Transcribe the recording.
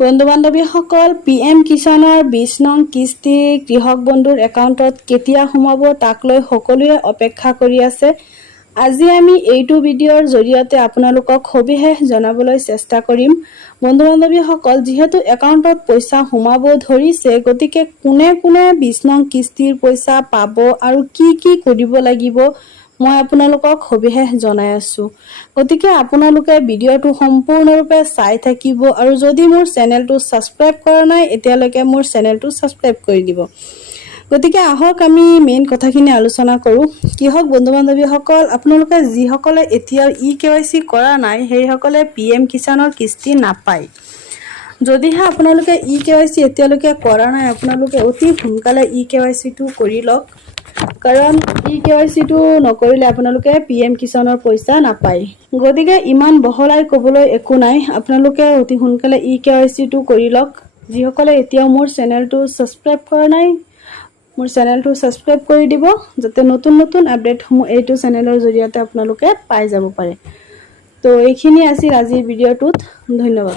বন্ধু বান্ধৱীসকল PM কিষাণৰ 20 নং কিস্তি কৃষক বন্ধুৰ একাউণ্টত কেতিয়া সোমাব তাক লৈ সকলোৱে অপেক্ষা কৰি আছে। আজি আমি এইটো ভিডিঅ'ৰ জৰিয়তে আপোনালোকক সবিশেষ জনাবলৈ চেষ্টা কৰিম। বন্ধু বান্ধৱীসকল, যিহেতু একাউণ্টত পইচা সোমাব ধৰিছে, গতিকে কোনে 20 নং কিস্তিৰ পইচা পাব আৰু কি কৰিব লাগিব মই আপোনালোকক সবিশেষ জনাই আছো। গতিকে আপোনালোকে ভিডিঅ'টো সম্পূৰ্ণৰূপে চাই থাকিব আৰু যদি মোৰ চেনেলটো সাবস্ক্ৰাইব কৰা নাই এতিয়ালৈকে মোৰ চেনেলটো সাবস্ক্ৰাইব কৰি দিব। গতিকে আহক আমি মেইন কথাখিনি আলোচনা কৰো। কৃষক বন্ধু বান্ধৱীসকল, আপোনালোকে যিসকলে এতিয়াও EKYC কৰা নাই সেইসকলে PM কিষাণৰ কিস্তি নাপায়। যদিহে আপোনালোকে EKYC এতিয়ালৈকে কৰা নাই, আপোনালোকে অতি সোনকালে EKYC টো কৰি লওক, কাৰণ EKYC টো নকৰিলে আপোনালোকে PM কিষাণৰ পইচা নাপায়। গতিকে ইমান বহলাই ক'বলৈ একো নাই, আপোনালোকে অতি সোনকালে EKYC টো কৰি লওক। যিসকলে এতিয়াও মোৰ চেনেলটো সাবস্ক্ৰাইব কৰা নাই, মোৰ চেনেলটো সাবস্ক্ৰাইব কৰি দিব, যাতে নতুন আপডেটসমূহ এইটো চেনেলৰ জৰিয়তে আপোনালোকে পাই যাব পাৰে। তো এইখিনি আছিল আজিৰ ভিডিঅ'টোত। ধন্যবাদ।